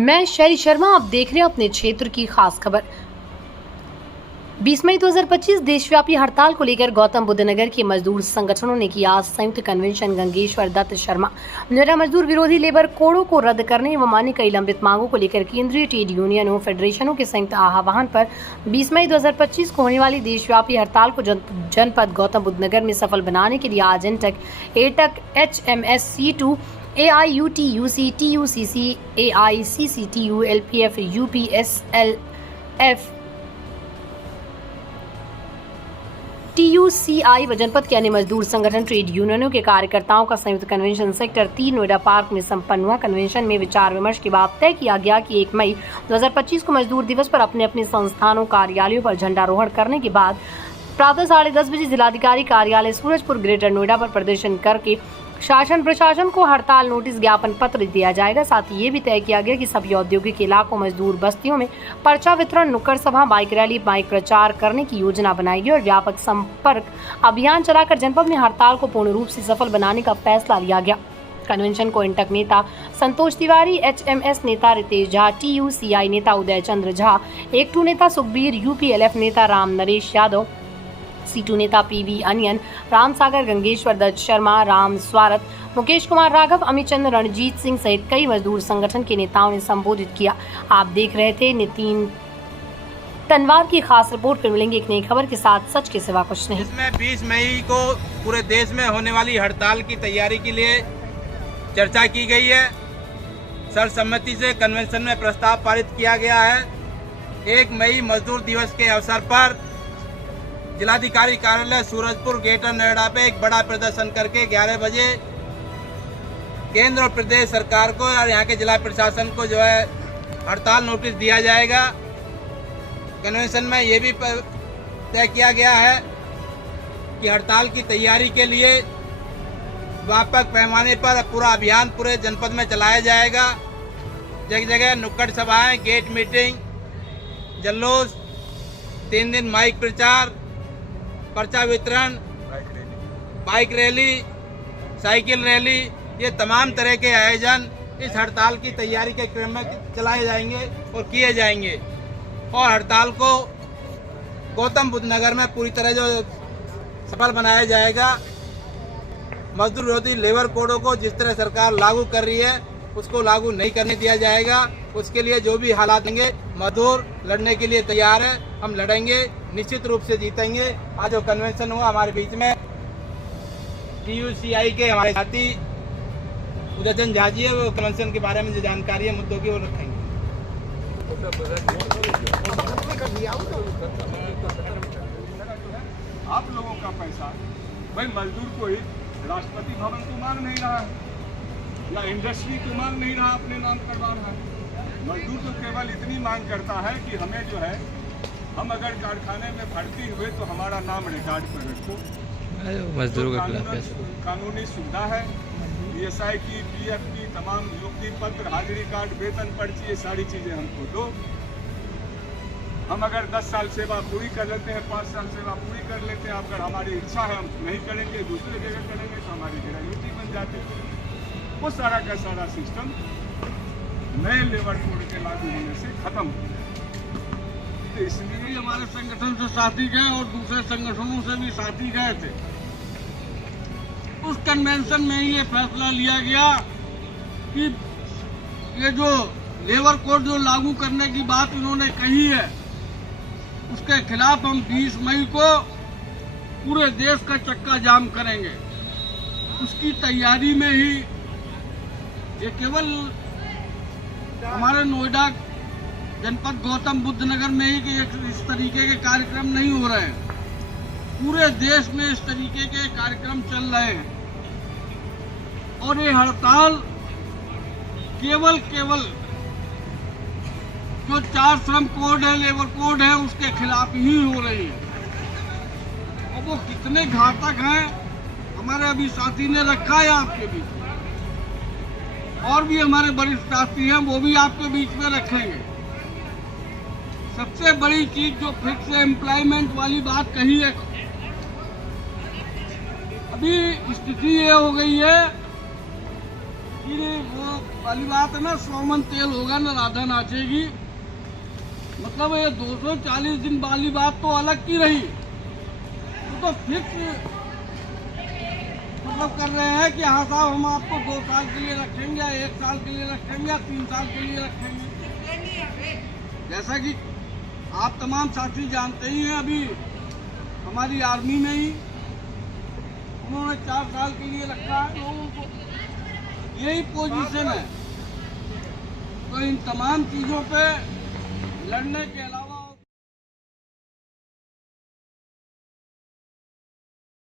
मैं शैली शर्मा, आप देख रहे हैं अपने क्षेत्र की खास खबर। 20 मई 2025 देशव्यापी हड़ताल को लेकर गौतम बुद्ध नगर के मजदूर संगठनों ने किया संयुक्त कन्वेंशन। गंगेश्वर दत्त शर्मा नोएडा मजदूर विरोधी लेबर कोडों को रद्द करने एवं अन्य कई लंबित मांगों को लेकर केंद्रीय ट्रेड यूनियनों फेडरेशनों के संयुक्त आह्वान पर 20 मई 2025 को होने वाली देशव्यापी हड़ताल को जनपद गौतम बुद्ध नगर में सफल बनाने के लिए आज NTech, AITUC, HMS, C2, AIUTUC, TUCC, AICCTU, LPF, UPSLF, TUCI व जनपद के अन्य मजदूर संगठन ट्रेड यूनियनों के कार्यकर्ताओं का संयुक्त कन्वेंशन सेक्टर 3 नोएडा पार्क में संपन्न हुआ। कन्वेंशन में विचार विमर्श के बाद तय किया गया कि 1 मई 2025 को मजदूर दिवस पर अपने अपने संस्थानों कार्यालयों पर झंडारोहण करने के बाद प्रातः 10:30 बजे जिलाधिकारी कार्यालय सूरजपुर ग्रेटर नोएडा पर प्रदर्शन करके शासन प्रशासन को हड़ताल नोटिस ज्ञापन पत्र दिया जाएगा। साथ ही ये भी तय किया गया कि सभी औद्योगिक इलाकों, मजदूर बस्तियों में पर्चा वितरण, नुक्कड़ सभा, बाइक रैली, माइक प्रचार करने की योजना बनाएगी और व्यापक संपर्क अभियान चलाकर जनपद में हड़ताल को पूर्ण रूप से सफल बनाने का फैसला लिया गया। कन्वेंशन को इंटक नेता संतोष तिवारी, HMS नेता रितेश झा, TUCI नेता उदय चंद्र झा, एकटू नेता सुखबीर, UPLF नेता राम नरेश यादव, C2 नेता PV अनियन, राम सागर, गंगेश्वर दत्त शर्मा, राम स्वारथ, मुकेश कुमार राघव, अमित चंद्र, रणजीत सिंह सहित कई मजदूर संगठन के नेताओं ने संबोधित किया। आप देख रहे थे नितिन तनवार की खास रिपोर्ट। फिर मिलेंगे एक नई खबर के साथ, सच के सिवा कुछ नहीं। इसमें 20 मई को पूरे देश में होने वाली हड़ताल की तैयारी के लिए चर्चा की गई है। सर्वसम्मति से कन्वेंशन में प्रस्ताव पारित किया गया है। 1 मई मजदूर दिवस के अवसर पर जिलाधिकारी कार्यालय सूरजपुर ग्रेटर नोएडा पे एक बड़ा प्रदर्शन करके 11 बजे केंद्र और प्रदेश सरकार को और यहाँ के जिला प्रशासन को जो है हड़ताल नोटिस दिया जाएगा। कन्वेंशन में ये भी तय किया गया है कि हड़ताल की तैयारी के लिए व्यापक पैमाने पर पूरा अभियान पूरे जनपद में चलाया जाएगा। जगह जगह नुक्कड़ सभाएं, गेट मीटिंग, जल्लोष, 3 दिन माइक प्रचार, पर्चा वितरण, बाइक रैली, साइकिल रैली, ये तमाम तरह के आयोजन इस हड़ताल की तैयारी के क्रम में चलाए जाएंगे और किए जाएंगे। और हड़ताल को गौतम बुद्ध नगर में पूरी तरह जो सफल बनाया जाएगा। मजदूर विरोधी लेबर कोडों को जिस तरह सरकार लागू कर रही है उसको लागू नहीं करने दिया जाएगा। उसके लिए जो भी हालात देंगे, मजदूर लड़ने के लिए तैयार है। हम लड़ेंगे, निश्चित रूप से जीतेंगे। आज जो कन्वेंशन हुआ हमारे बीच में, TUCI के हमारे साथी उदय चंद्र झा जी है, वो कन्वेंशन के बारे में जो जानकारी है मुद्दों की वो रखेंगे। आप लोगों का पैसा भाई मजदूर कोई राष्ट्रपति भवन को मांग नहीं रहा है या इंडस्ट्री को मांग नहीं रहा, अपने नाम करवा रहा है। मजदूर तो केवल इतनी मांग करता है कि हमें जो है, हम अगर कारखाने में भर्ती हुए तो हमारा नाम रिकॉर्ड पर रखो। मजदूरों का कानूनी सुविधा है, ESI की, PF की, तमाम नियुक्ति पत्र, हाजिरी कार्ड, वेतन पर्ची, ये सारी चीजें हमको दो। हम अगर 10 साल सेवा पूरी कर लेते हैं, 5 साल सेवा पूरी कर लेते हैं, अगर हमारी इच्छा है हम नहीं करेंगे, दूसरी जगह करेंगे तो हमारी ग्रेजुटी बन जाती है। वो सारा का सारा सिस्टम नए लेबर कोड के लागू होने से खत्म हो गया। तो इसलिए हमारे संगठन से साथी गए और दूसरे संगठनों से भी साथी गए थे। उस कन्वेंशन में ये फैसला लिया गया कि ये जो लेबर कोड जो लागू करने की बात इन्होंने कही है, उसके खिलाफ हम 20 मई को पूरे देश का चक्का जाम करेंगे। उसकी तैयारी में ही ये केवल हमारे नोएडा जनपद गौतम बुद्ध नगर में ही कि इस तरीके के कार्यक्रम नहीं हो रहे हैं, पूरे देश में इस तरीके के कार्यक्रम चल रहे हैं। और ये हड़ताल केवल जो 4 श्रम कोड है, लेबर कोड है, उसके खिलाफ ही हो रही है। और वो कितने घातक हैं हमारे अभी साथी ने रखा है आपके बीच में, और भी हमारे वरिष्ठ साथी हैं वो भी आपके बीच में रखेंगे। सबसे बड़ी चीज जो फिक्स एम्प्लॉयमेंट वाली बात कही है, अभी स्थिति ये हो गई है फिर वो वाली बात है ना, 100 मन तेल होगा ना राधा नाचेगी। मतलब ये 240 दिन वाली बात तो अलग की रही, तो फिक्स मतलब कर रहे हैं कि हाँ साहब हम आपको 2 साल के लिए रखेंगे, 1 साल के लिए रखेंगे, 3 साल के लिए रखेंगे। जैसा कि आप तमाम साथी जानते ही हैं, अभी हमारी आर्मी में ही उन्होंने 4 साल के लिए रखा है लोगों को। यही पोजीशन है। तो इन तमाम चीजों पे लड़ने के अलावा